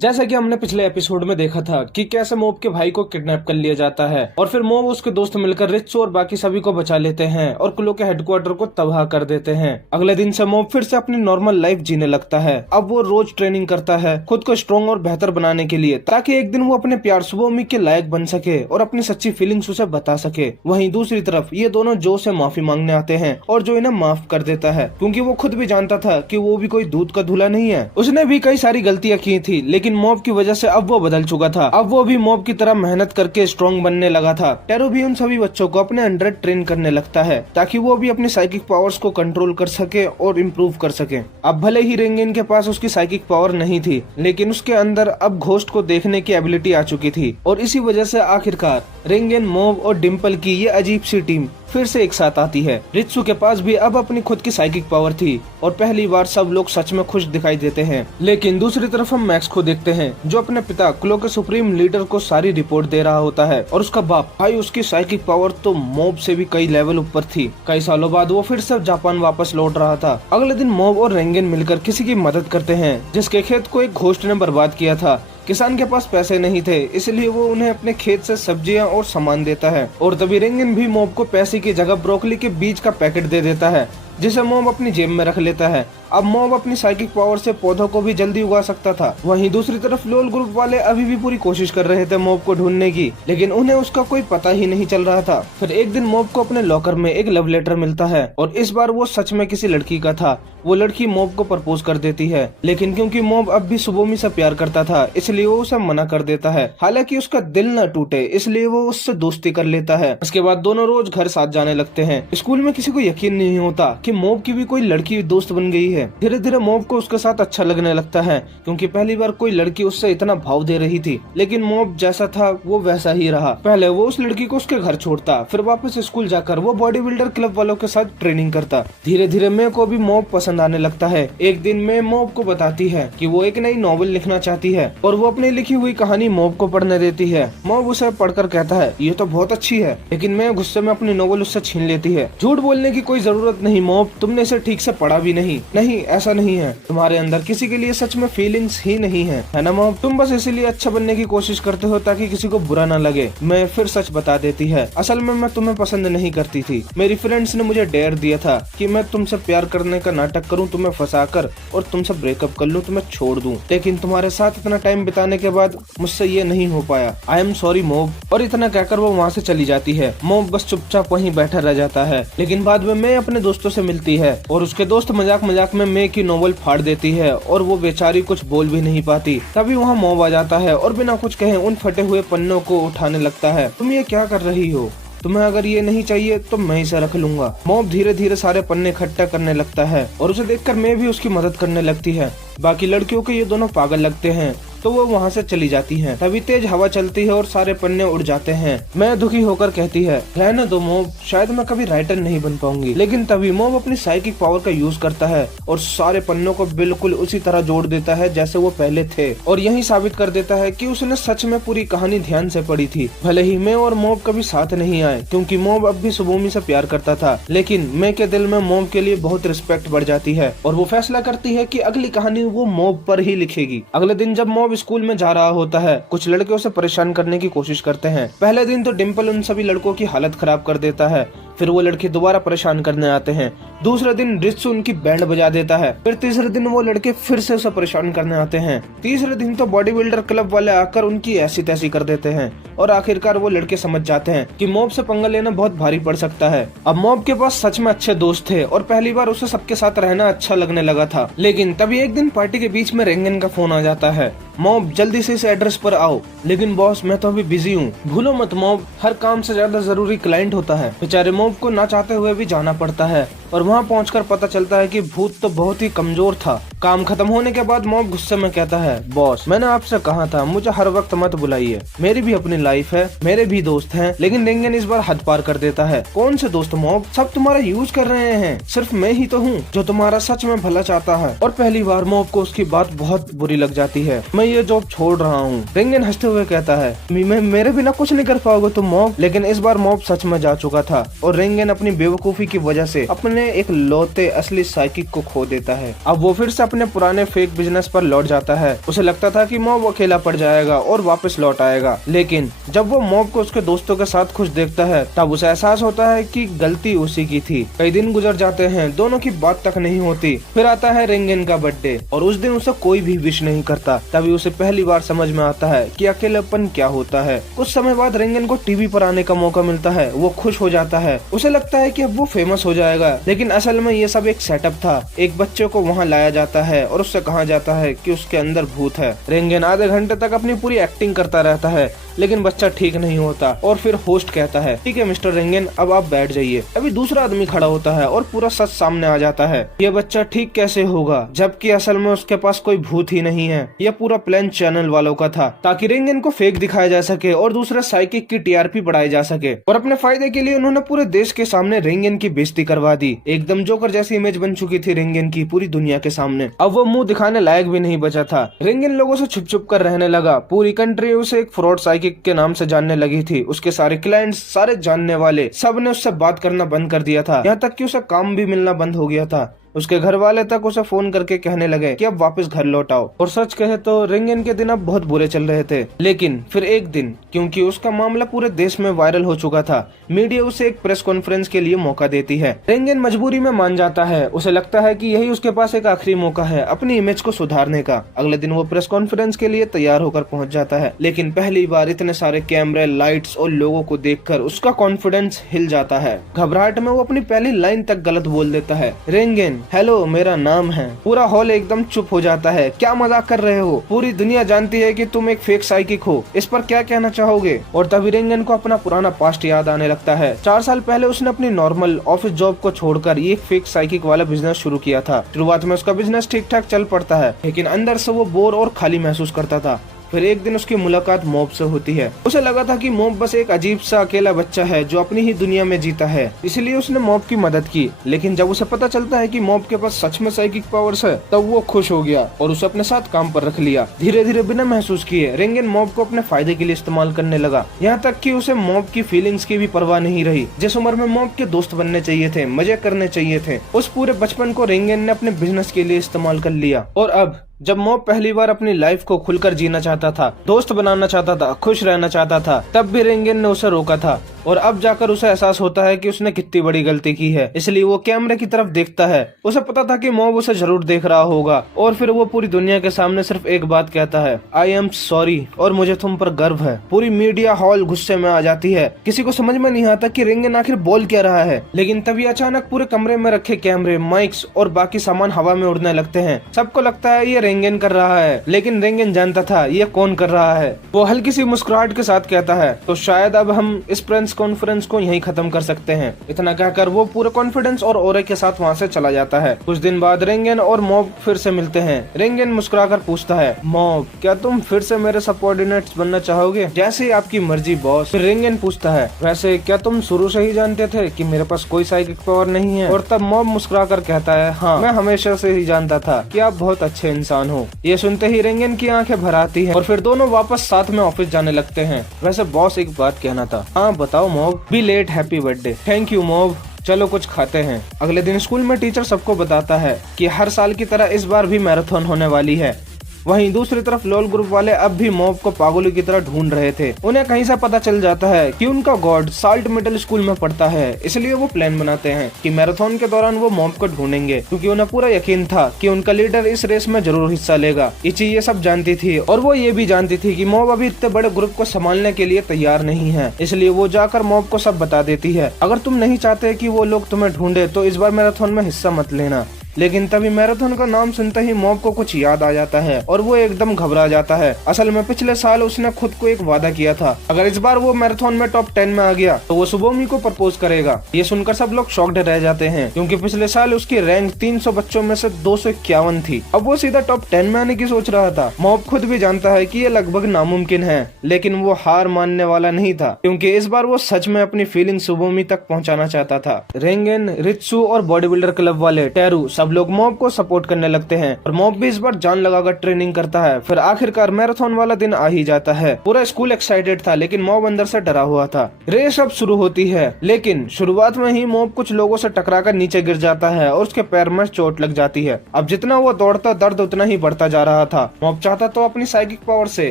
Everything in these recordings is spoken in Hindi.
जैसा कि हमने पिछले एपिसोड में देखा था कि कैसे मोब के भाई को किडनैप कर लिया जाता है और फिर मोब उसके दोस्त मिलकर रित्सु और बाकी सभी को बचा लेते हैं और क्लो के हेडक्वार्टर को तबाह कर देते हैं। अगले दिन से मोब फिर से अपनी नॉर्मल लाइफ जीने लगता है। अब वो रोज ट्रेनिंग करता है खुद को स्ट्रॉन्ग और बेहतर बनाने के लिए, ताकि एक दिन वो अपने प्यार सुबोमी के लायक बन सके और अपनी सच्ची फीलिंग्स उसे बता सके। वहीं दूसरी तरफ ये दोनों जो से माफी मांगने आते हैं और जो इन्हें माफ कर देता है, क्योंकि वो खुद भी जानता था कि वो भी कोई दूध का धुला नहीं है। उसने भी कई सारी गलतियां की थी, लेकिन मोब की वजह से अब वो बदल चुका था। अब वो भी मोब की तरह मेहनत करके स्ट्रॉन्ग बनने लगा था। टेरो भी उन सभी बच्चों को अपने अंडर ट्रेन करने लगता है ताकि वो भी अपनी साइकिक पावर्स को कंट्रोल कर सके और इम्प्रूव कर सके। अब भले ही रेंगेन के पास उसकी साइकिक पावर नहीं थी, लेकिन उसके अंदर अब घोस्ट को देखने की एबिलिटी आ चुकी थी और इसी वजह से आखिरकार रेंगेन, मोब और डिम्पल की ये अजीब सी टीम फिर से एक साथ आती है। रित्सु के पास भी अब अपनी खुद की साइकिक पावर थी और पहली बार सब लोग सच में खुश दिखाई देते हैं। लेकिन दूसरी तरफ हम मैक्स को देखते हैं, जो अपने पिता क्लो के सुप्रीम लीडर को सारी रिपोर्ट दे रहा होता है और उसका बाप भाई उसकी साइकिक पावर तो मोब से भी कई लेवल ऊपर थी। कई सालों बाद वो फिर से जापान वापस लौट रहा था। अगले दिन मोब और रेंगेन मिलकर किसी की मदद करते हैं जिसके खेत को एक घोस्ट ने बर्बाद किया था। किसान के पास पैसे नहीं थे, इसलिए वो उन्हें अपने खेत से सब्जियां और सामान देता है और तभी रेंगेन भी मोब को पैसे की जगह ब्रोकली के बीज का पैकेट दे देता है, जिसे मोब अपनी जेब में रख लेता है। अब मोब अपनी साइकिक पावर से पौधों को भी जल्दी उगा सकता था। वहीं दूसरी तरफ लोल ग्रुप वाले अभी भी पूरी कोशिश कर रहे थे मोब को ढूंढने की, लेकिन उन्हें उसका कोई पता ही नहीं चल रहा था। फिर एक दिन मोब को अपने लॉकर में एक लव लेटर मिलता है और इस बार वो सच में किसी लड़की का था। वो लड़की मोब को प्रपोज कर देती है, लेकिन क्योंकि मोब अब भी सुबोमी से प्यार करता था, इसलिए वो उसे मना कर देता है। हालांकि उसका दिल न टूटे, इसलिए वो उससे दोस्ती कर लेता है। उसके बाद दोनों रोज घर साथ जाने लगते हैं। स्कूल में किसी को यकीन नहीं होता कि मोब की भी कोई लड़की दोस्त बन गई है। धीरे धीरे मोब को उसके साथ अच्छा लगने लगता है, क्योंकि पहली बार कोई लड़की उससे इतना भाव दे रही थी। लेकिन मोब जैसा था वो वैसा ही रहा। पहले वो उस लड़की को उसके घर छोड़ता, फिर वापस स्कूल जाकर वो बॉडी बिल्डर क्लब वालों के साथ ट्रेनिंग करता। धीरे धीरे मे को भी मोब पसंद आने लगता है। एक दिन मे मोब को बताती है कि वो एक नई नॉवेल लिखना चाहती है और वो अपनी लिखी हुई कहानी मोब को पढ़ने देती है। मोब उसे पढ़कर कहता है ये तो बहुत अच्छी है, लेकिन मैं गुस्से में अपनी नॉवेल उससे छीन लेती है। झूठ बोलने की कोई जरूरत नहीं मोब, तुमने इसे ठीक से पढ़ा भी नहीं। नहीं, ऐसा नहीं है, तुम्हारे अंदर किसी के लिए सच में फीलिंग्स ही नहीं है ना मोब? तुम बस इसीलिए अच्छा बनने की कोशिश करते हो ताकि किसी को बुरा ना लगे। मैं फिर सच बता देती है, असल में मैं तुम्हें पसंद नहीं करती थी। मेरी फ्रेंड्स ने मुझे डेयर दिया था कि मैं तुमसे प्यार करने का नाटक करूं, तुम्हें फंसाकर और तुमसे ब्रेकअप कर लूं, तुम्हें छोड़ दूं। लेकिन तुम्हारे साथ इतना टाइम बिताने के बाद मुझसे ये नहीं हो पाया। I am sorry mob. और इतना कहकर वो वहाँ से चली जाती है। मोब बस चुपचाप वहीं बैठा रह जाता है। लेकिन बाद में मैं अपने दोस्तों से मिलती है और उसके दोस्त मजाक मजाक में मे की नॉवेल फाड़ देती है और वो बेचारी कुछ बोल भी नहीं पाती। तभी वहाँ मोब आ जाता है और बिना कुछ कहे उन फटे हुए पन्नों को उठाने लगता है। तुम ये क्या कर रही हो? तुम्हें अगर ये नहीं चाहिए तो मैं इसे रख लूंगा। मोब धीरे धीरे सारे पन्ने इकट्ठा करने लगता है और उसे देखकर मैं भी उसकी मदद करने लगती है। बाकी लड़कियों को ये दोनों पागल लगते हैं तो वो वहाँ से चली जाती हैं। तभी तेज हवा चलती है और सारे पन्ने उड़ जाते हैं। मैं दुखी होकर कहती है रहने दो मोब, शायद मैं कभी राइटर नहीं बन पाऊंगी। लेकिन तभी मोब अपनी साइकिक पावर का यूज करता है और सारे पन्नों को बिल्कुल उसी तरह जोड़ देता है जैसे वो पहले थे और यही साबित कर देता है कि उसने सच में पूरी कहानी ध्यान से पढ़ी थी। भले ही मैं और मोब कभी साथ नहीं आए, क्योंकि मोब अब भी सुबोमी से प्यार करता था, लेकिन मैं के दिल में मोब के लिए बहुत रिस्पेक्ट बढ़ जाती है और वो फैसला करती है कि अगली कहानी वो मोब पर ही लिखेगी। अगले दिन जब मोब स्कूल में जा रहा होता है, कुछ लड़के उसे परेशान करने की कोशिश करते हैं। पहले दिन तो डिम्पल उन सभी लड़कों की हालत खराब कर देता है, फिर वो लड़के दोबारा परेशान करने आते हैं। दूसरे दिन रित्सु उनकी बैंड बजा देता है। फिर तीसरे दिन वो लड़के फिर से उसे परेशान करने आते हैं। तीसरे दिन तो बॉडी बिल्डर क्लब वाले आकर उनकी ऐसी तैसी कर देते हैं और आखिरकार वो लड़के समझ जाते हैं कि मोब से पंगा लेना बहुत भारी पड़ सकता है। अब मोब के पास सच में अच्छे दोस्त थे और पहली बार उसे सबके साथ रहना अच्छा लगने लगा था। लेकिन तभी एक दिन पार्टी के बीच में रेंगेन का फोन आ जाता है। मोब जल्दी से इस एड्रेस पर आओ। लेकिन बॉस मैं तो अभी बिजी हूँ। भूलो मत मोब, हर काम से ज्यादा जरूरी क्लाइंट होता है। बेचारे मोब को ना चाहते हुए भी जाना पड़ता है और वहाँ पहुंचकर पता चलता है कि भूत तो बहुत ही कमजोर था। काम खत्म होने के बाद मोब गुस्से में कहता है बॉस मैंने आपसे कहा था मुझे हर वक्त मत बुलाइए, मेरी भी अपनी लाइफ है, मेरे भी दोस्त हैं। लेकिन रेंगेन इस बार हद पार कर देता है। कौन से दोस्त मोब, सब तुम्हारा यूज कर रहे हैं, सिर्फ मैं ही तो हूँ जो तुम्हारा सच में भला चाहता है। और पहली बार मोब को उसकी बात बहुत बुरी लग जाती है। मैं ये जॉब छोड़ रहा हूँ। रेंगेन हंसते हुए कहता है मेरे बिना कुछ नहीं कर पाओगे तुम मोब। लेकिन इस बार मोब सच में जा चुका था और रेंगेन अपनी बेवकूफी की वजह से अपने एक लौते असली साइकिक को खो देता है। अब वो फिर से अपने पुराने फेक बिजनेस पर लौट जाता है। उसे लगता था कि मॉब अकेला पड़ जाएगा और वापस लौट आएगा, लेकिन जब वो मॉब को उसके दोस्तों के साथ खुश देखता है तब उसे एहसास होता है कि गलती उसी की थी। कई दिन गुजर जाते हैं, दोनों की बात तक नहीं होती। फिर आता है रेंगन का बर्थडे और उस दिन उसे कोई भी विश नहीं करता। तभी उसे पहली बार समझ में आता है कि अकेलापन क्या होता है। कुछ समय बाद रेंगन को टीवी पर आने का मौका मिलता है। वो खुश हो जाता है, उसे लगता है कि अब वो फेमस हो जाएगा, लेकिन असल में ये सब एक सेटअप था। एक बच्चे को वहाँ लाया जाता है और उससे कहा जाता है कि उसके अंदर भूत है। रेंगन आधे घंटे तक अपनी पूरी एक्टिंग करता रहता है, लेकिन बच्चा ठीक नहीं होता और फिर होस्ट कहता है, ठीक है मिस्टर रेंगन, अब आप बैठ जाइए। अभी दूसरा आदमी खड़ा होता है और पूरा सच सामने आ जाता है। ये बच्चा ठीक कैसे होगा, जबकि असल में उसके पास कोई भूत ही नहीं है। यह पूरा प्लान चैनल वालों का था, ताकि रेंगन को फेक दिखाया जा सके और दूसरे साइकिक की टीआरपी बढ़ाई जा सके। और अपने फायदे के लिए उन्होंने पूरे देश के सामने रेंगन की बेइज्जती करवा दी। एकदम जोकर जैसी इमेज बन चुकी थी रेंगन की पूरी दुनिया के सामने। अब वो मुंह दिखाने लायक भी नहीं बचा था। रेंगन लोगों से छुप छुप कर रहने लगा। पूरी कंट्री उसे एक फ्रॉड साइकिक के नाम से जानने लगी थी। उसके सारे क्लाइंट्स, सारे जानने वाले, सब ने उससे बात करना बंद कर दिया था। यहाँ तक कि उसे काम भी मिलना बंद हो गया था। उसके घर वाले तक उसे फोन करके कहने लगे कि अब वापस घर लौट आओ। और सच कहे तो रेंगन के दिन अब बहुत बुरे चल रहे थे। लेकिन फिर एक दिन, क्योंकि उसका मामला पूरे देश में वायरल हो चुका था, मीडिया उसे एक प्रेस कॉन्फ्रेंस के लिए मौका देती है। रेंगन मजबूरी में मान जाता है। उसे लगता है कि यही उसके पास एक आखिरी मौका है अपनी इमेज को सुधारने का। अगले दिन वो प्रेस कॉन्फ्रेंस के लिए तैयार होकर पहुंच जाता है, लेकिन पहली बार इतने सारे कैमरे, लाइट्स और लोगों को देखकर उसका कॉन्फिडेंस हिल जाता है। घबराहट में वो अपनी पहली लाइन तक गलत बोल देता है, रेंगन हेलो मेरा नाम है। पूरा हॉल एकदम चुप हो जाता है। क्या मजाक कर रहे हो, पूरी दुनिया जानती है कि तुम एक फेक साइकिक हो, इस पर क्या कहना चाहोगे। और तभी रेंगन को अपना पुराना पास्ट याद आने लगता है। 4 साल पहले उसने अपनी नॉर्मल ऑफिस जॉब को छोड़कर ये फेक साइकिक वाला बिजनेस शुरू किया था। शुरुआत में उसका बिजनेस ठीक ठाक चल पड़ता है, लेकिन अंदर से वो बोर और खाली महसूस करता था। फिर एक दिन उसकी मुलाकात मॉब से होती है। उसे लगा था कि मॉब बस एक अजीब सा अकेला बच्चा है जो अपनी ही दुनिया में जीता है, इसलिए उसने मॉब की मदद की। लेकिन जब उसे पता चलता है कि मॉब के पास सच में साइकिक पावर्स है, तब वो खुश हो गया और उसे अपने साथ काम पर रख लिया। धीरे धीरे बिना महसूस किए रेंगन मॉब को अपने फायदे के लिए इस्तेमाल करने लगा। यहाँ तक कि उसे मॉब की फीलिंग्स की भी परवाह नहीं रही। जिस उम्र में मॉब के दोस्त बनने चाहिए थे, मजे करने चाहिए थे, उस पूरे बचपन को रेंगन ने अपने बिजनेस के लिए इस्तेमाल कर लिया। और अब जब मॉब पहली बार अपनी लाइफ को खुलकर जीना चाहता था, दोस्त बनाना चाहता था, खुश रहना चाहता था, तब भी रेंगन ने उसे रोका था। और अब जाकर उसे एहसास होता है कि उसने कितनी बड़ी गलती की है। इसलिए वो कैमरे की तरफ देखता है। उसे पता था कि मॉब उसे जरूर देख रहा होगा, और फिर वो पूरी दुनिया के सामने सिर्फ एक बात कहता है, आई एम सॉरी और मुझे तुम पर गर्व है। पूरी मीडिया हॉल गुस्से में आ जाती है। किसी को समझ में नहीं आता कि रेंगन आखिर बोल क्या रहा है। लेकिन तभी अचानक पूरे कमरे में रखे कैमरे, माइक्स और बाकी सामान हवा में उड़ने लगते हैं। सबको लगता है ये रेंगन कर रहा है, लेकिन रेंगन जानता था ये कौन कर रहा है। वो हल्की सी मुस्कुराहट के साथ कहता है, तो शायद अब हम इस प्रेस कॉन्फ्रेंस को यहीं खत्म कर सकते हैं। इतना कहकर वो पूरे कॉन्फिडेंस और ऑरे के साथ वहाँ से चला जाता है। कुछ दिन बाद रेंगन और मॉब फिर से मिलते हैं। रेंगन मुस्कुराकर पूछता है, मॉब क्या तुम फिर से मेरे सबऑर्डिनेट्स बनना चाहोगे? जैसे ही आपकी मर्जी बॉस। फिर रेंगन पूछता है, वैसे क्या तुम शुरू से ही जानते थे कि मेरे पास कोई साइकिक पावर नहीं है? और तब मॉब मुस्कुराकर कहता है, हाँ मैं हमेशा से ही जानता था कि आप बहुत अच्छे इंसान हो। ये सुनते ही रेंगन की आंखें भर आती हैं और फिर दोनों वापस साथ में ऑफिस जाने लगते हैं। वैसे बॉस एक बात कहना था। हाँ बताओ मॉब। Belated, happy birthday. Thank you मॉब, चलो कुछ खाते हैं। अगले दिन स्कूल में टीचर सबको बताता है कि हर साल की तरह इस बार भी मैराथन होने वाली है। वहीं दूसरी तरफ लोल ग्रुप वाले अब भी मॉब को पागलों की तरह ढूंढ रहे थे। उन्हें कहीं से पता चल जाता है कि उनका गॉड साल्ट मिडिल स्कूल में पढ़ता है, इसलिए वो प्लान बनाते हैं कि मैराथन के दौरान वो मॉब को ढूंढेंगे, क्योंकि उन्हें पूरा यकीन था कि उनका लीडर इस रेस में जरूर हिस्सा लेगा। इची ये सब जानती थी और वो ये भी जानती थी कि मॉब अभी इतने बड़े ग्रुप को संभालने के लिए तैयार नहीं है, इसलिए वो जाकर मॉब को सब बता देती है। अगर तुम नहीं चाहते कि वो लोग तुम्हें ढूंढे तो इस बार मैराथन में हिस्सा मत लेना। लेकिन तभी मैराथन का नाम सुनते ही मॉब को कुछ याद आ जाता है और वो एकदम घबरा जाता है। असल में पिछले साल उसने खुद को एक वादा किया था, अगर इस बार वो मैराथन में टॉप 10 में आ गया तो वो सुबोमी को प्रपोज करेगा। ये सुनकर सब लोग शॉक्ड रह जाते हैं, क्योंकि पिछले साल उसकी रैंक 300 बच्चों में से 251 थी। अब वो सीधा टॉप 10 में आने की सोच रहा था। मॉब खुद भी जानता है कि ये लगभग नामुमकिन है, लेकिन वो हार मानने वाला नहीं था, क्योंकि इस बार वो सच में अपनी फीलिंग सुबोमी तक पहुँचाना चाहता था। रेंगन, रित्सु और बॉडी बिल्डर क्लब वाले टेरू सब लोग मॉब को सपोर्ट करने लगते हैं और मॉब भी इस बार जान लगाकर ट्रेनिंग करता है। फिर आखिरकार मैराथन वाला दिन आ ही जाता है। पूरा स्कूल एक्साइटेड था लेकिन मॉब अंदर से डरा हुआ था। रेस अब शुरू होती है लेकिन शुरुआत में ही मॉब कुछ लोगों से टकराकर नीचे गिर जाता है और उसके पैर में चोट लग जाती है। अब जितना वो दौड़ता दर्द उतना ही बढ़ता जा रहा था। मॉब चाहता तो अपनी साइकिक पावर से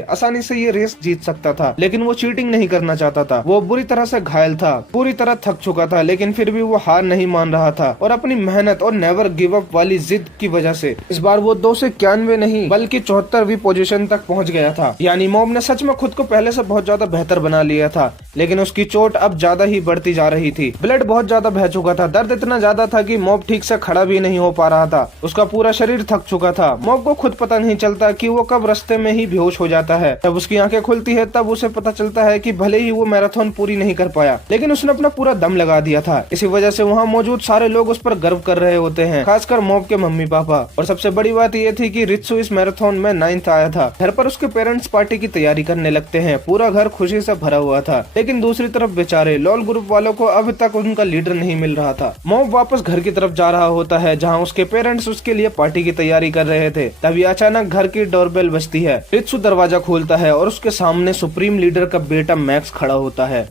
आसानी से ये रेस जीत सकता था लेकिन वो चीटिंग नहीं करना चाहता था। वो बुरी तरह से घायल था, पूरी तरह थक चुका था लेकिन फिर भी वो हार नहीं मान रहा था और अपनी मेहनत और नेवर गिव अप वाली जिद की वजह से इस बार वो 291 नहीं बल्कि 74वीं पोजीशन तक पहुंच गया था। यानी मॉब ने सच में खुद को पहले से बहुत ज्यादा बेहतर बना लिया था लेकिन उसकी चोट अब ज्यादा ही बढ़ती जा रही थी। ब्लड बहुत ज्यादा बह चुका था, दर्द इतना ज्यादा था कि मॉब ठीक से खड़ा भी नहीं हो पा रहा था। उसका पूरा शरीर थक चुका था। मॉब को खुद पता नहीं चलता कि वो कब रास्ते में ही बेहोश हो जाता है। जब उसकी आंखें खुलती है तब उसे पता चलता है कि भले ही वो मैराथन पूरी नहीं कर पाया लेकिन उसने अपना पूरा दम लगा दिया था। इसी वजह से वहाँ मौजूद सारे लोग उस पर गर्व कर रहे होते हैं, खासकर मॉब के मम्मी पापा। और सबसे बड़ी बात ये थी कि रित्सु इस मैराथन में 9th आया था। घर पर उसके पेरेंट्स पार्टी की तैयारी करने लगते हैं। पूरा घर खुशी से भरा हुआ था लेकिन दूसरी तरफ बेचारे लॉल ग्रुप वालों को अब तक उनका लीडर नहीं मिल रहा था। मॉब वापस घर की तरफ जा रहा होता है जहाँ उसके पेरेंट्स उसके लिए पार्टी की तैयारी कर रहे थे। तभी अचानक घर की डोरबेल बजती है। रित्सु दरवाजा खोलता है और उसके सामने सुप्रीम लीडर का बेटा मैक्स खड़ा होता है।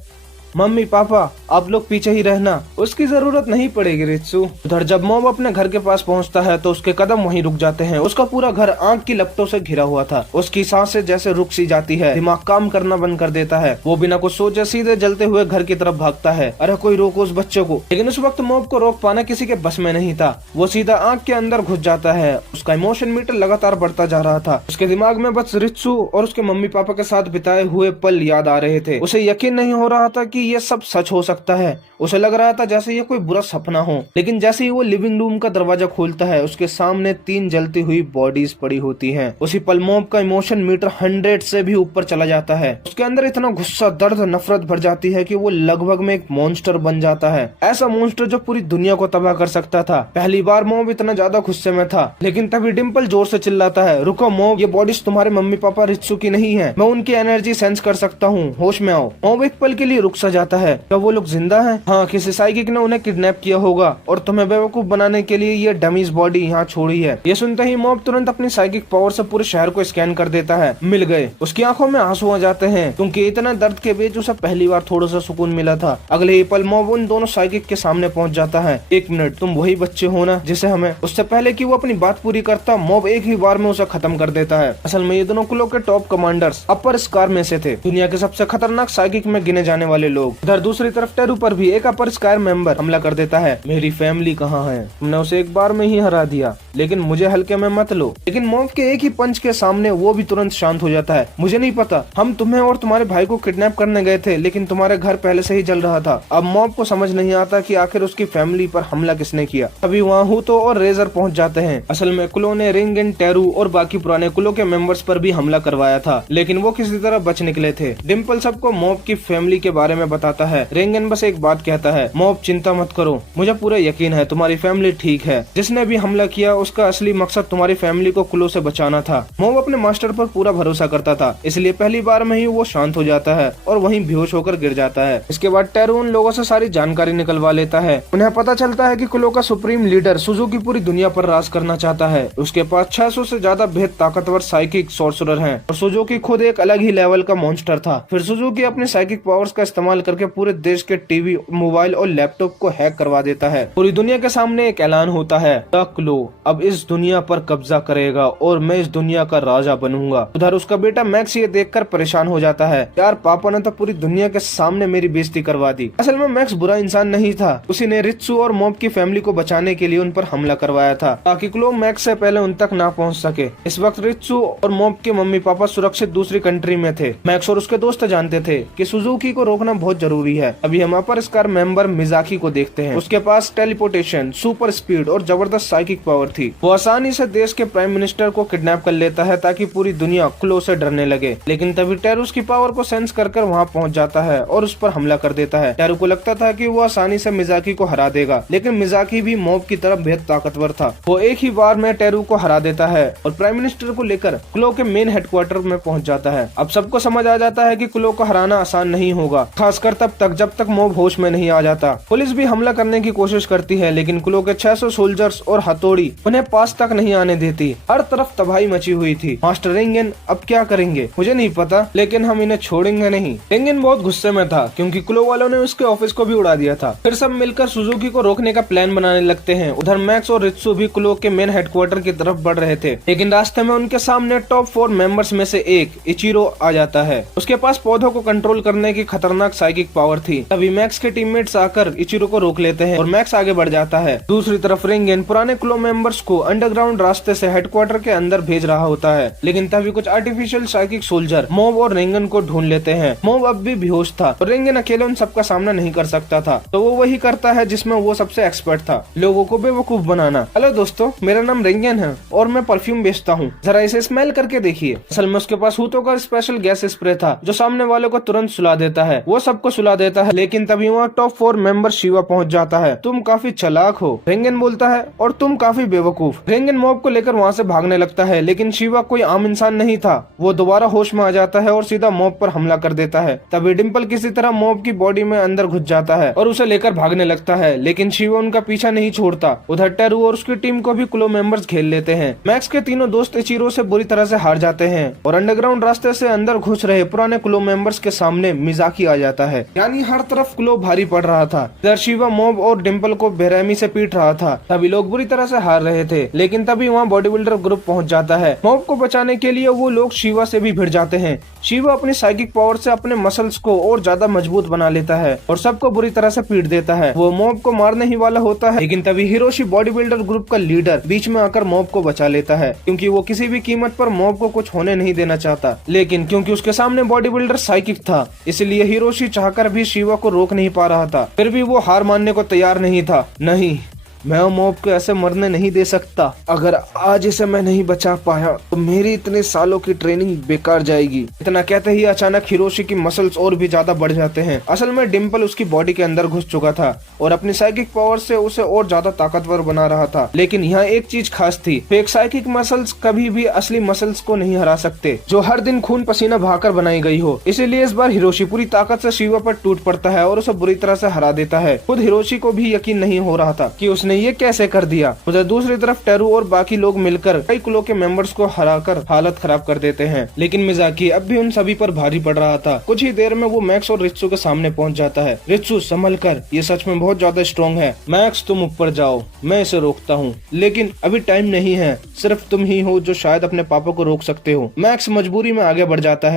मम्मी पापा आप लोग पीछे ही रहना, उसकी जरूरत नहीं पड़ेगी रित्सु। उधर जब मॉब अपने घर के पास पहुंचता है तो उसके कदम वहीं रुक जाते हैं। उसका पूरा घर आग की लपटों से घिरा हुआ था। उसकी सांसें जैसे रुक सी जाती है, दिमाग काम करना बंद कर देता है। वो बिना कुछ सोचे सीधे जलते हुए घर की तरफ भागता है। अरे कोई रोको उस बच्चे को। लेकिन उस वक्त मॉब को रोक पाना किसी के बस में नहीं था। वो सीधा आग के अंदर घुस जाता है। उसका इमोशन मीटर लगातार बढ़ता जा रहा था। उसके दिमाग में बस रित्सु और उसके मम्मी पापा के साथ बिताए हुए पल याद आ रहे थे। उसे यकीन नहीं हो रहा था कि ये सब सच हो सकता है। उसे लग रहा था जैसे ये कोई बुरा सपना हो। लेकिन जैसे ही वो लिविंग रूम का दरवाजा खोलता है उसके सामने 3 जलती हुई बॉडीज पड़ी होती हैं। उसी पल मॉब का इमोशन मीटर 100 से भी ऊपर चला जाता है। उसके अंदर इतना गुस्सा, दर्द, नफरत भर जाती है कि वो लगभग में एक मॉन्स्टर बन जाता है। ऐसा मॉन्स्टर जो पूरी दुनिया को तबाह कर सकता था। पहली बार मॉब इतना ज्यादा गुस्से में था। लेकिन तभी डिम्पल जोर से चिल्लाता है, रुको मॉब, ये बॉडीज तुम्हारे मम्मी पापा रित्सु की नहीं है। मैं उनकी एनर्जी सेंस कर सकता हूँ, होश में आओ। मॉब एक पल के लिए रुक सा जाता है। क्या वो लोग जिंदा हैं? हाँ, किसी साइकिक ने उन्हें किडनैप किया होगा और तुम्हें बेवकूफ बनाने के लिए ये डमीज बॉडी यहाँ छोड़ी है। ये सुनते ही मॉब तुरंत अपनी साइकिक पावर से पूरे शहर को स्कैन कर देता है। मिल गए। उसकी आंखों में आंसू आ जाते हैं क्योंकि इतना दर्द के बीच उसे पहली बार थोड़ा सा सुकून मिला था। अगले ही पल मॉब उन दोनों साइकिक के सामने पहुंच जाता है। 1 मिनट, तुम वही बच्चे हो ना जिसे हमें। उससे पहले कि वो अपनी बात पूरी करता, मॉब एक ही बार में उसे खत्म कर देता है। असल में ये दोनों कुलों के टॉप कमांडर्स अपर स्कार में से थे, दुनिया के सबसे खतरनाक साइकिक में गिने जाने वाले लोग। इधर दूसरी तरफ टेरू पर भी एक अपर स्कार मेंबर हमला कर देता है। मेरी फैमिली कहाँ है? तुमने उसे एक बार में ही हरा दिया, लेकिन मुझे हल्के में मत लो। लेकिन मॉब के एक ही पंच के सामने वो भी तुरंत शांत हो जाता है। मुझे नहीं पता, हम तुम्हें और तुम्हारे भाई को किडनैप करने गए थे लेकिन तुम्हारे घर पहले से ही जल रहा था। अब मॉब को समझ नहीं आता कि आखिर उसकी फैमिली पर हमला किसने किया। अभी वहाँ हूतो और रेजर पहुँच जाते हैं। असल में कुलों ने रिंगन, टेरू और बाकी पुराने कुलों के मेंबर्स पर भी हमला करवाया था लेकिन वो किसी तरह बच निकले थे। डिम्पल सबको मॉब की फैमिली के बारे में बताता है। रिंगन बस एक बात कहता है, मॉब चिंता मत करो, मुझे पूरा यकीन है तुम्हारी फैमिली ठीक है। जिसने भी हमला किया उसका असली मकसद तुम्हारी फैमिली को कुलों से बचाना था। मॉब अपने मास्टर पर पूरा भरोसा करता था, इसलिए पहली बार में ही वो शांत हो जाता है और वहीं बेहोश होकर गिर जाता है। इसके बाद टेरू उन लोगों से सारी जानकारी निकलवा लेता है। उन्हें पता चलता है कि कुलों का सुप्रीम लीडर सुजुकी पूरी दुनिया पर राज करना चाहता है। उसके पास 600 से ज्यादा बेहद ताकतवर साइकिक सॉर्सरर हैं और सुजुकी खुद एक अलग ही लेवल का मॉन्स्टर था। फिर सुजुकी अपने साइकिक पावर्स का इस्तेमाल करके पूरे देश के टीवी, मोबाइल और लैपटॉप को हैक करवा देता है। पूरी दुनिया के सामने एक ऐलान होता है, द क्लो अब इस दुनिया पर कब्जा करेगा और मैं इस दुनिया का राजा बनूंगा। उधर उसका बेटा मैक्स ये देखकर परेशान हो जाता है, यार पापा ने तो पूरी दुनिया के सामने मेरी बेइज्जती करवा दी। असल में मैक्स बुरा इंसान नहीं था, उसी ने रित्सु और मॉब की फैमिली को बचाने के लिए उन पर हमला करवाया था ताकि क्लो मैक्स से पहले उन तक ना पहुंच सके। इस वक्त रित्सु और मॉब के मम्मी पापा सुरक्षित दूसरी कंट्री में थे। मैक्स और उसके दोस्त जानते थे कि सुजुकी को रोकना बहुत जरूरी है। अभी हम अपर स्कार मेंबर मिजाकी को देखते हैं। उसके पास टेलीपोर्टेशन, सुपर स्पीड और जबरदस्त साइकिक पावर थी। वो आसानी से देश के प्राइम मिनिस्टर को किडनैप कर लेता है ताकि पूरी दुनिया क्लो से डरने लगे। लेकिन तभी टेरू उसकी पावर को सेंस कर वहाँ पहुँच जाता है और उस पर हमला कर देता है। टेरू को लगता था कि वो आसानी से मिजाकी को हरा देगा, लेकिन मिजाकी भी मॉब की तरफ बेहद ताकतवर था। वो एक ही बार में टेरू को हरा देता है और प्राइम मिनिस्टर को लेकर क्लो के मेन हेडक्वार्टर में पहुँच जाता है। अब सबको समझ आ जाता है कि क्लो को हराना आसान नहीं होगा, खास खासकर तब तक जब तक मॉब होश में नहीं आ जाता। पुलिस भी हमला करने की कोशिश करती है लेकिन क्लो के 600 सोल्जर्स और हथौड़ी उन्हें पास तक नहीं आने देती। हर तरफ तबाही मची हुई थी। मास्टर रेंगन अब क्या करेंगे मुझे नहीं पता, लेकिन हम इन्हें छोड़ेंगे नहीं। रेंगन बहुत गुस्से में था क्योंकि क्लो वालों ने उसके ऑफिस को भी उड़ा दिया था। फिर सब मिलकर सुजुकी को रोकने का प्लान बनाने लगते हैं। उधर मैक्स और रित्सु भी क्लो के मेन हेडक्वार्टर की तरफ बढ़ रहे थे, लेकिन रास्ते में उनके सामने टॉप 4 मेंबर्स में से एक इचिरो आ जाता है। उसके पास पौधों को कंट्रोल करने की खतरनाक साइकिक पावर थी। तभी मैक्स के टीममेट्स आकर इचिरो को रोक लेते हैं और मैक्स आगे बढ़ जाता है। दूसरी तरफ रेंगन पुराने क्लो मेंबर्स को अंडरग्राउंड रास्ते से हेडक्वार्टर के अंदर भेज रहा होता है, लेकिन तभी कुछ आर्टिफिशियल साइकिक सोल्जर मॉब और रेंगन को ढूंढ लेते हैं। मॉब अब भी बेहोश था और रेंगन अकेले उन सबका सामना नहीं कर सकता था, तो वो वही करता है जिसमें वो सबसे एक्सपर्ट था, लोगों को बेवकूफ बनाना। हेलो दोस्तों, मेरा नाम रेंगन है और मैं परफ्यूम बेचता हूँ, जरा इसे स्मेल करके देखिए। असल में उसके पास हूतों का स्पेशल गैस स्प्रे था जो सामने वालों को तुरंत सुला देता है। वो सबको सुला देता है, लेकिन तभी वहाँ टॉप 4 मेंबर शिवा पहुँच जाता है। तुम काफी चालाक हो, रेंगन बोलता है, और तुम काफी बेवकूफ। रेंगन मॉब को लेकर वहाँ से भागने लगता है, लेकिन शिवा कोई आम इंसान नहीं था। वो दोबारा होश में आ जाता है और सीधा मॉब पर हमला कर देता है। तभी डिम्पल किसी तरह मॉब की बॉडी में अंदर घुस जाता है और उसे लेकर भागने लगता है, लेकिन शिवा उनका पीछा नहीं छोड़ता। उधर टेरू और उसकी टीम को भी क्लो मेंबर्स घेर लेते हैं। मैक्स के तीनों दोस्त इचिरो से बुरी तरह से हार जाते हैं और अंडरग्राउंड रास्ते से अंदर घुस रहे पुराने क्लो मेंबर्स के सामने मिजाकी आ जाता है। यानी हर तरफ क्लो भारी पड़ रहा था। इधर शिवा मॉब और डिम्पल को बेरहमी से पीट रहा था। तभी लोग बुरी तरह से हार रहे थे, लेकिन तभी वहाँ बॉडी बिल्डर ग्रुप पहुंच जाता है। मॉब को बचाने के लिए वो लोग शिवा से भी भिड़ जाते हैं। शिवा अपनी साइकिक पावर से अपने मसल्स को और ज्यादा मजबूत बना लेता है और सबको बुरी तरह से पीट देता है। वो मॉब को मारने ही वाला होता है, लेकिन तभी हिरोशी बॉडी बिल्डर ग्रुप का लीडर बीच में आकर मॉब को बचा लेता है, क्योंकि वो किसी भी कीमत पर मॉब को कुछ होने नहीं देना चाहता। लेकिन क्योंकि उसके सामने बॉडी बिल्डर साइकिक था, इसलिए हिरोशी चाहकर भी शिवा को रोक नहीं पा रहा था। फिर भी वो हार मानने को तैयार नहीं था। नहीं, मैं मॉब को ऐसे मरने नहीं दे सकता। अगर आज इसे मैं नहीं बचा पाया तो मेरी इतने सालों की ट्रेनिंग बेकार जाएगी। इतना कहते ही अचानक हिरोशी की मसल्स और भी ज्यादा बढ़ जाते हैं। असल में डिम्पल उसकी बॉडी के अंदर घुस चुका था और अपनी साइकिक पावर से उसे और ज्यादा ताकतवर बना रहा था। लेकिन यहाँ एक चीज खास थी, फेक साइकिक मसल्स कभी भी असली मसल्स को नहीं हरा सकते, जो हर दिन खून पसीना बहाकर बनाई गई हो। इसीलिए इस बार हिरोशी पूरी ताकत से शिवा पर टूट पड़ता है और उसे बुरी तरह से हरा देता है। खुद हिरोशी को भी यकीन नहीं हो रहा था कि उसने ये कैसे कर दिया। उधर दूसरी तरफ टेरू और बाकी लोग मिलकर कई क्लो के मेंबर्स को हराकर हालत खराब कर देते हैं, लेकिन मिजाकी अब भी उन सभी पर भारी पड़ रहा था। कुछ ही देर में वो मैक्स और रित्सु के सामने पहुंच जाता है। रित्सु, संभल कर, ये सच में बहुत ज्यादा स्ट्रॉन्ग है। मैक्स, तुम ऊपर जाओ, मैं इसे रोकता हूँ, लेकिन अभी टाइम नहीं है। सिर्फ तुम ही हो जो शायद अपने पापा को रोक सकते हो। मैक्स मजबूरी में आगे बढ़ जाता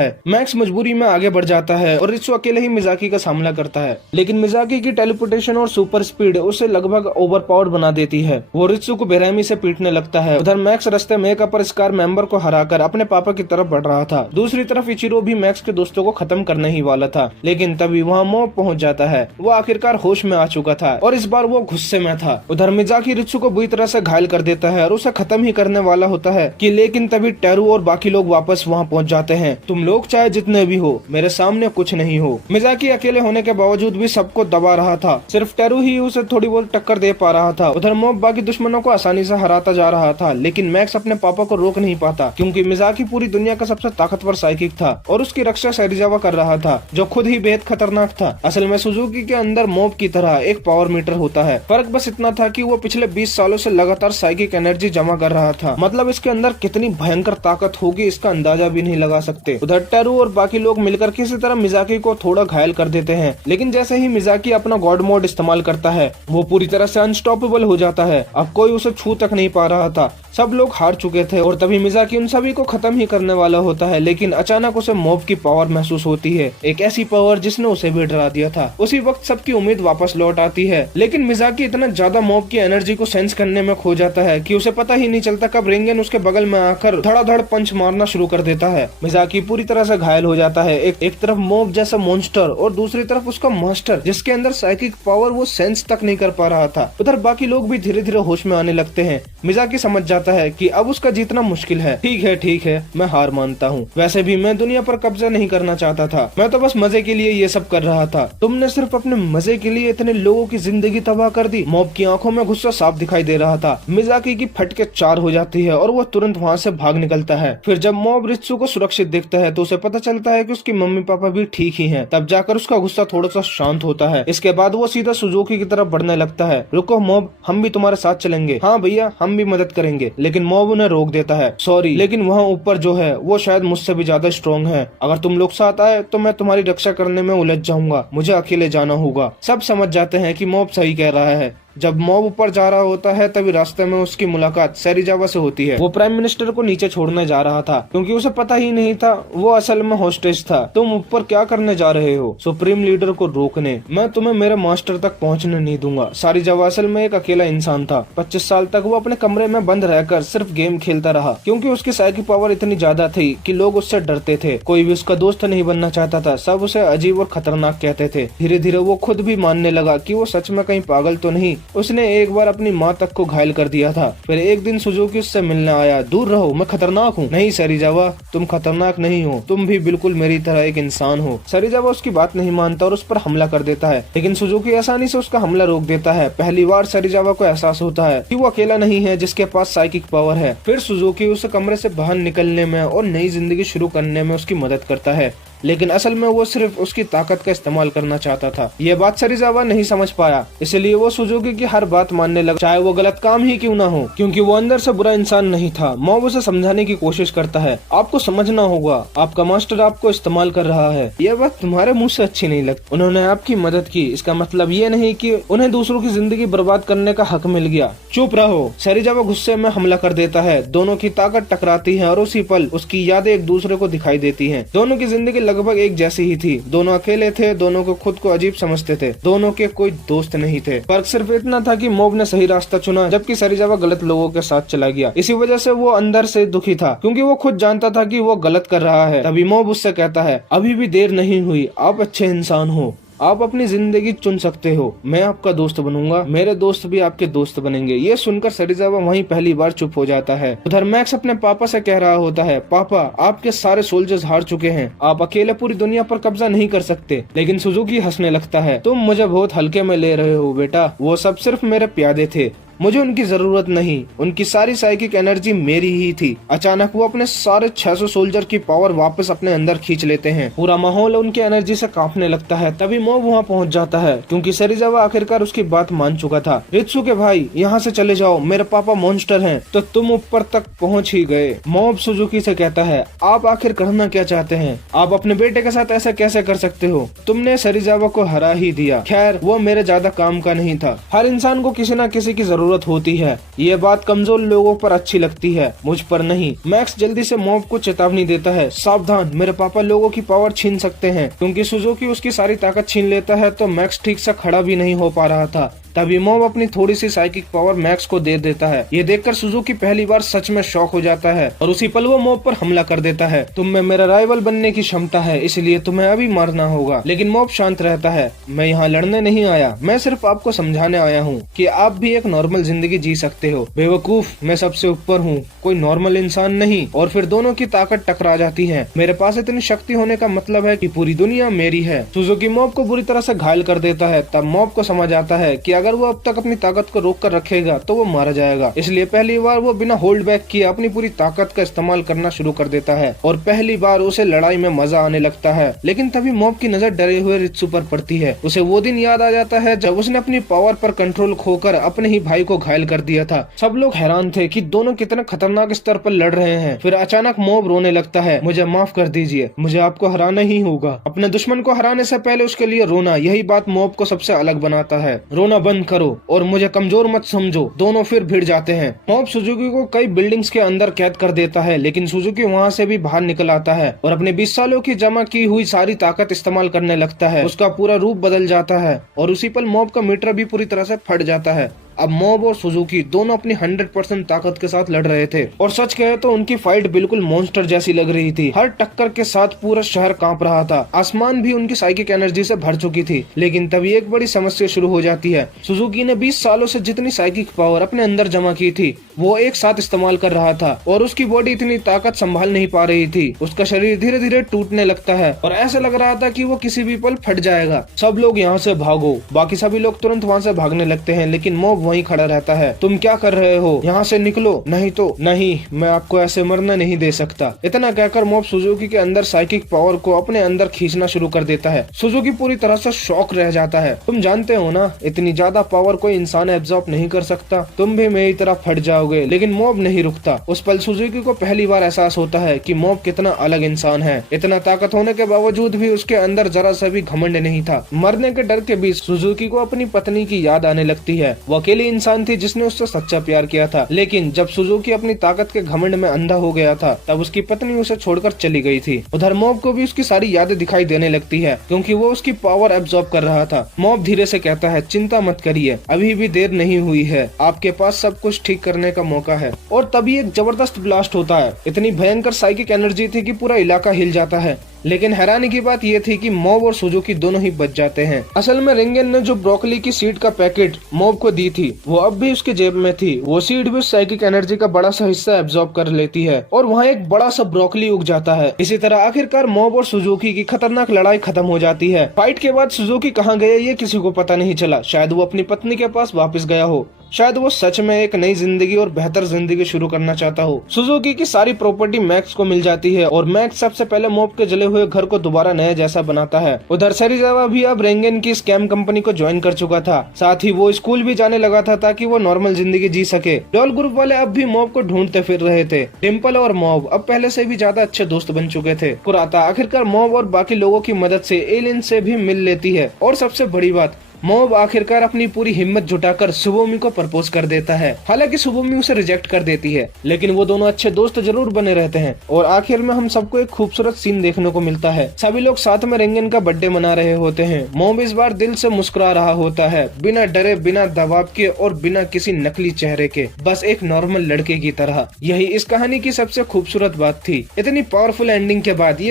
है और रित्सु अकेले ही मिजाकी का सामना करता है, लेकिन मिजाकी की टेलीपोर्टेशन और सुपर स्पीड उसे लगभग ओवरपावर्ड बना देती है। वो रित्सु को बेरहमी से पीटने लगता है। उधर मैक्स रास्ते में एक अपर स्कार मेंबर को हराकर अपने पापा की तरफ बढ़ रहा था। दूसरी तरफ इचिरो भी मैक्स के दोस्तों को खत्म करने ही वाला था, लेकिन तभी वहाँ मॉब पहुंच जाता है। वो आखिरकार होश में आ चुका था और इस बार वो गुस्से में था। उधर मिजाकी रित्सु को बुरी तरह से घायल कर देता है और उसे खत्म ही करने वाला होता है कि लेकिन तभी टेरू और बाकी लोग वापस वहाँ पहुँच जाते हैं। तुम लोग चाहे जितने भी हो, मेरे सामने कुछ नहीं हो। मिजाकी अकेले होने के बावजूद भी सबको दबा रहा था। सिर्फ टेरू ही उसे थोड़ी बहुत टक्कर दे पा रहा था। उधर मॉब बाकी दुश्मनों को आसानी से हराता जा रहा था, लेकिन मैक्स अपने पापा को रोक नहीं पाता, क्योंकि मिजाकी पूरी दुनिया का सबसे ताकतवर साइकिक था और उसकी रक्षा सैरिजावा कर रहा था, जो खुद ही बेहद खतरनाक था। असल में सुजुकी के अंदर मॉब की तरह एक पावर मीटर होता है। फर्क बस इतना था कि वो पिछले 20 सालों से लगातार साइकिक एनर्जी जमा कर रहा था। मतलब इसके अंदर कितनी भयंकर ताकत होगी इसका अंदाजा भी नहीं लगा सकते। उधर टेरू और बाकी लोग मिलकर किसी तरह मिजाकी को थोड़ा घायल कर देते हैं, लेकिन जैसे ही मिजाकी अपना गॉड मोड इस्तेमाल करता है, वो पूरी तरह से अनस्टॉपेबल हो जाता है। अब कोई उसे छू तक नहीं पा रहा था। सब लोग हार चुके थे और तभी मिजाकी उन सभी को खत्म ही करने वाला होता है, लेकिन अचानक उसे मॉब की पावर महसूस होती है, एक ऐसी पावर जिसने उसे भी डरा दिया था। उसी वक्त सबकी उम्मीद वापस लौट आती है, लेकिन मिजाकी इतना ज्यादा मॉब की एनर्जी को सेंस करने में खो जाता है कि उसे पता ही नहीं चलता कब रेंगन उसके बगल में आकर धड़ाधड़ पंच मारना शुरू कर देता है। मिजाकी पूरी तरह से घायल हो जाता है। एक तरफ मॉब जैसा मॉन्स्टर और दूसरी तरफ उसका मास्टर, जिसके अंदर साइकिक पावर वो सेंस तक नहीं कर पा रहा था। उधर बाकी लोग भी धीरे धीरे होश में आने लगते हैं। मिजाकी समझ जाता जाता है कि अब उसका जीतना मुश्किल है। ठीक है, मैं हार मानता हूँ। वैसे भी मैं दुनिया पर कब्जा नहीं करना चाहता था, मैं तो बस मजे के लिए ये सब कर रहा था। तुमने सिर्फ अपने मजे के लिए इतने लोगों की जिंदगी तबाह कर दी। मॉब की आंखों में गुस्सा साफ दिखाई दे रहा था। मिजाकी की फटके 4 हो जाती है और वो तुरंत वहाँ से भाग निकलता है। फिर जब मॉब रित्सु को सुरक्षित देखता है तो उसे पता चलता है कि उसकी मम्मी पापा भी ठीक ही हैं। तब जाकर उसका गुस्सा थोड़ा सा शांत होता है। इसके बाद वो सीधा सुजुकी की तरफ बढ़ने लगता है। रुको मॉब, हम भी तुम्हारे साथ चलेंगे। हाँ भैया, हम भी मदद करेंगे। लेकिन मॉब उन्हें रोक देता है। सॉरी, लेकिन वहाँ ऊपर जो है वो शायद मुझसे भी ज्यादा स्ट्रॉन्ग है। अगर तुम लोग साथ आए तो मैं तुम्हारी रक्षा करने में उलझ जाऊंगा। मुझे अकेले जाना होगा। सब समझ जाते हैं कि मॉब सही कह रहा है। जब मॉब ऊपर जा रहा होता है तभी रास्ते में उसकी मुलाकात सेरिजावा से होती है। वो प्राइम मिनिस्टर को नीचे छोड़ने जा रहा था क्योंकि उसे पता ही नहीं था वो असल में होस्टेज था। तुम ऊपर क्या करने जा रहे हो? सुप्रीम लीडर को रोकने। मैं तुम्हें मेरे मास्टर तक पहुंचने नहीं दूंगा। सेरिजावा असल में एक अकेला इंसान था। 25 साल तक वो अपने कमरे में बंद रहकर सिर्फ गेम खेलता रहा क्योंकि उसकी साइकिक पावर इतनी ज्यादा थी कि लोग उससे डरते थे। कोई भी उसका दोस्त नहीं बनना चाहता था। सब उसे अजीब और खतरनाक कहते थे। धीरे धीरे वो खुद भी मानने लगा कि वो सच में कहीं पागल तो नहीं। उसने एक बार अपनी माँ तक को घायल कर दिया था। फिर एक दिन सुजुकी उससे मिलने आया। दूर रहो, मैं खतरनाक हूँ। नहीं सेरिजावा, तुम खतरनाक नहीं हो। तुम भी बिल्कुल मेरी तरह एक इंसान हो। सेरिजावा उसकी बात नहीं मानता और उस पर हमला कर देता है, लेकिन सुजुकी आसानी से उसका हमला रोक देता है। पहली बार सेरिजावा को एहसास होता है कि वो अकेला नहीं है जिसके पास साइकिक पावर है। फिर सुजुकी उसे कमरे से बाहर निकलने में और नई जिंदगी शुरू करने में उसकी मदद करता है, लेकिन असल में वो सिर्फ उसकी ताकत का इस्तेमाल करना चाहता था। ये बात सेरिजावा नहीं समझ पाया, इसलिए वो सुजुकी की हर बात मानने लगा, चाहे वो गलत काम ही क्यों ना हो, क्योंकि वो अंदर से बुरा इंसान नहीं था। मॉब उसे समझाने की कोशिश करता है। आपको समझना होगा, आपका मास्टर आपको इस्तेमाल कर रहा है। यह बात तुम्हारे मुंह से अच्छी नहीं लगती। उन्होंने आपकी मदद की, इसका मतलब ये नहीं कि उन्हें दूसरों की जिंदगी बर्बाद करने का हक मिल गया। चुप रहो। सेरिजावा गुस्से में हमला कर देता है। दोनों की ताकत टकराती है और उसी पल उसकी यादें एक दूसरे को दिखाई देती है। दोनों की जिंदगी लगभग एक जैसी ही थी। दोनों अकेले थे, दोनों को खुद को अजीब समझते थे, दोनों के कोई दोस्त नहीं थे। फर्क सिर्फ इतना था कि मॉब ने सही रास्ता चुना जबकि सेरिजावा गलत लोगों के साथ चला गया। इसी वजह से वो अंदर से दुखी था क्योंकि वो खुद जानता था कि वो गलत कर रहा है। तभी मॉब उससे कहता है, अभी भी देर नहीं हुई, आप अच्छे इंसान हो, आप अपनी जिंदगी चुन सकते हो। मैं आपका दोस्त बनूंगा, मेरे दोस्त भी आपके दोस्त बनेंगे। ये सुनकर सेरिजावा वहीं पहली बार चुप हो जाता है। उधर मैक्स अपने पापा से कह रहा होता है, पापा आपके सारे सोल्जर्स हार चुके हैं, आप अकेले पूरी दुनिया पर कब्जा नहीं कर सकते। लेकिन सुजुकी हंसने लगता है, तुम मुझे बहुत हल्के में ले रहे हो बेटा, वो सब सिर्फ मेरे प्यादे थे, मुझे उनकी जरूरत नहीं, उनकी सारी साइकिक एनर्जी मेरी ही थी। अचानक वो अपने सारे 600 सोल्जर की पावर वापस अपने अंदर खींच लेते हैं। पूरा माहौल उनकी एनर्जी से कांपने लगता है। तभी मॉब वहाँ पहुँच जाता है क्योंकि सेरिजावा आखिरकार उसकी बात मान चुका था। रित्सु के भाई, यहाँ से चले जाओ, मेरे पापा मॉन्स्टर हैं। तो तुम ऊपर तक पहुँच ही गए। मॉब सुजुकी से कहता है, आप आखिर करना क्या चाहते हैं? आप अपने बेटे के साथ ऐसा कैसे कर सकते हो? तुमने सेरिजावा को हरा ही दिया। खैर, वो मेरे ज्यादा काम का नहीं था। हर इंसान को किसी न किसी की जरूरत होती है। ये बात कमजोर लोगों पर अच्छी लगती है, मुझ पर नहीं। मैक्स जल्दी से मॉब को चेतावनी देता है, सावधान, मेरे पापा लोगों की पावर छीन सकते हैं। क्योंकि सुजुकी उसकी सारी ताकत छीन लेता है तो मैक्स ठीक से खड़ा भी नहीं हो पा रहा था। तभी मॉब अपनी थोड़ी सी साइकिक पावर मैक्स को दे देता है। ये देखकर सुजुकी पहली बार सच में शॉक हो जाता है और उसी पल वो मॉब पर हमला कर देता है। तुम में मेरा राइवल बनने की क्षमता है, इसलिए तुम्हें अभी मारना होगा। लेकिन मॉब शांत रहता है, मैं यहाँ लड़ने नहीं आया, मैं सिर्फ आपको समझाने आया हूँ कि आप भी एक नॉर्मल जिंदगी जी सकते हो। बेवकूफ, मैं सबसे ऊपर हूँ, कोई नॉर्मल इंसान नहीं। और फिर दोनों की ताकत टकरा जाती है। मेरे पास इतनी शक्ति होने का मतलब है कि पूरी दुनिया मेरी है। सुजुकी मॉब को बुरी तरह से घायल कर देता है। तब मॉब को समझ आता है कि अगर वो अब तक अपनी ताकत को रोक कर रखेगा तो वो मारा जाएगा। इसलिए पहली बार वो बिना होल्ड बैक किए अपनी पूरी ताकत का इस्तेमाल करना शुरू कर देता है और पहली बार उसे लड़ाई में मजा आने लगता है। लेकिन तभी मॉब की नजर डरे हुए रित्सु पर पड़ती है। उसे वो दिन याद आ जाता है जब उसने अपनी पावर पर कंट्रोल खोकर अपने ही भाई को घायल कर दिया था। सब लोग हैरान थे कि दोनों कितने खतरनाक स्तर पर लड़ रहे हैं। फिर अचानक मॉब रोने लगता है, मुझे माफ कर दीजिए, मुझे आपको हराना ही होगा। अपने दुश्मन को हराने से पहले उसके लिए रोना, यही बात मॉब को सबसे अलग बनाता है। रोना बंद करो और मुझे कमजोर मत समझो। दोनों फिर भिड़ जाते हैं। मॉब सुजुकी को कई बिल्डिंग्स के अंदर कैद कर देता है, लेकिन सुजुकी वहाँ से भी बाहर निकल आता है और अपने 20 सालों की जमा की हुई सारी ताकत इस्तेमाल करने लगता है। उसका पूरा रूप बदल जाता है और उसी पल मॉब का मीटर भी पूरी तरह से फट जाता है। अब मॉब और सुजुकी दोनों अपनी 100% ताकत के साथ लड़ रहे थे और सच कहे तो उनकी फाइट बिल्कुल मॉन्स्टर जैसी लग रही थी। हर टक्कर के साथ पूरा शहर कांप रहा था, आसमान भी उनकी साइकिक एनर्जी से भर चुकी थी। लेकिन तभी एक बड़ी समस्या शुरू हो जाती है। सुजुकी ने 20 सालों से जितनी साइकिक पावर अपने अंदर जमा की थी वो एक साथ इस्तेमाल कर रहा था और उसकी बॉडी इतनी ताकत संभाल नहीं पा रही थी। उसका शरीर धीरे धीरे टूटने लगता है और ऐसा लग रहा था कि वो किसी भी पल फट जाएगा। सब लोग यहाँ से भागो। बाकी सभी लोग तुरंत वहाँ से भागने लगते हैं, लेकिन मॉब वहीं खड़ा रहता है। तुम क्या कर रहे हो? यहाँ से निकलो, नहीं तो नहीं, मैं आपको ऐसे मरना नहीं दे सकता। इतना कहकर मॉब सुजुकी के अंदर साइकिक पावर को अपने अंदर खींचना शुरू कर देता है। सुजुकी पूरी तरह से शॉक रह जाता है। तुम जानते हो ना, इतनी ज्यादा पावर कोई इंसान एब्जॉर्ब नहीं कर सकता, तुम भी मेरी तरह फट जाओगे। लेकिन मॉब नहीं रुकता। उस पल सुजुकी को पहली बार एहसास होता है कि मॉब कितना अलग इंसान है। इतना ताकत होने के बावजूद भी उसके अंदर जरा सा भी घमंड नहीं था। मरने के डर के बीच सुजुकी को अपनी पत्नी की याद आने लगती है। वो अकेली इंसान थी जिसने उससे सच्चा प्यार किया था। लेकिन जब सुजुकी अपनी ताकत के घमंड में अंधा हो गया था तब उसकी पत्नी उसे छोड़कर चली गई थी। उधर मॉब को भी उसकी सारी यादें दिखाई देने लगती है क्योंकि वो उसकी पावर एब्जॉर्ब कर रहा था। मॉब धीरे से कहता है, चिंता मत करिए, अभी भी देर नहीं हुई है, आपके पास सब कुछ ठीक करने का मौका है। और तभी एक जबरदस्त ब्लास्ट होता है। इतनी भयंकर साइकिक एनर्जी थी कि पूरा इलाका हिल जाता है। लेकिन हैरानी की बात यह थी कि मॉब और सुजुकी दोनों ही बच जाते हैं। असल में रिंगन ने जो ब्रोकली की सीड का पैकेट मॉब को दी थी वो अब भी उसके जेब में थी। वो सीड भी साइकिक एनर्जी का बड़ा सा हिस्सा एब्जॉर्ब कर लेती है और वहाँ एक बड़ा सा ब्रोकली उग जाता है। इसी तरह आखिरकार मॉब और सुजुकी की खतरनाक लड़ाई खत्म हो जाती है। फाइट के बाद सुजुकी कहाँ गए ये किसी को पता नहीं चला। शायद वो अपनी पत्नी के पास वापस गया हो, शायद वो सच में एक नई जिंदगी और बेहतर जिंदगी शुरू करना चाहता हो। सुजुकी की सारी प्रॉपर्टी मैक्स को मिल जाती है और मैक्स सबसे पहले मॉब के जले हुए घर को दोबारा नया जैसा बनाता है। उधर सेरिजावा भी अब रेंगन की स्कैम कंपनी को ज्वाइन कर चुका था। साथ ही वो स्कूल भी जाने लगा था ताकि वो नॉर्मल जिंदगी जी सके। डॉल ग्रुप वाले अब भी मॉब को ढूंढते फिर रहे थे। डिम्पल और मॉब अब पहले से भी ज्यादा अच्छे दोस्त बन चुके थे। कुराता आखिरकार मॉब और बाकी लोगों की मदद से एलियन से भी मिल लेती है और सबसे बड़ी बात, मॉब आखिरकार अपनी पूरी हिम्मत जुटाकर सुबोमी को प्रपोज कर देता है। हालांकि सुबोमी उसे रिजेक्ट कर देती है, लेकिन वो दोनों अच्छे दोस्त जरूर बने रहते हैं। और आखिर में हम सबको एक खूबसूरत सीन देखने को मिलता है। सभी लोग साथ में रेंगन का बर्थडे मना रहे होते हैं। मॉब इस बार दिल से मुस्कुरा रहा होता है, बिना डरे, बिना दबाव के और बिना किसी नकली चेहरे के, बस एक नॉर्मल लड़के की तरह। यही इस कहानी की सबसे खूबसूरत बात थी। इतनी पावरफुल एंडिंग के बाद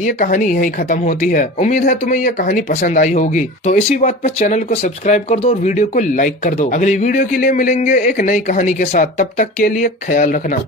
ये कहानी यही खत्म होती है। उम्मीद है तुम्हें ये कहानी पसंद आई होगी। तो इसी पर चैनल को सब्सक्राइब कर दो और वीडियो को लाइक कर दो। अगली वीडियो के लिए मिलेंगे एक नई कहानी के साथ। तब तक के लिए ख्याल रखना।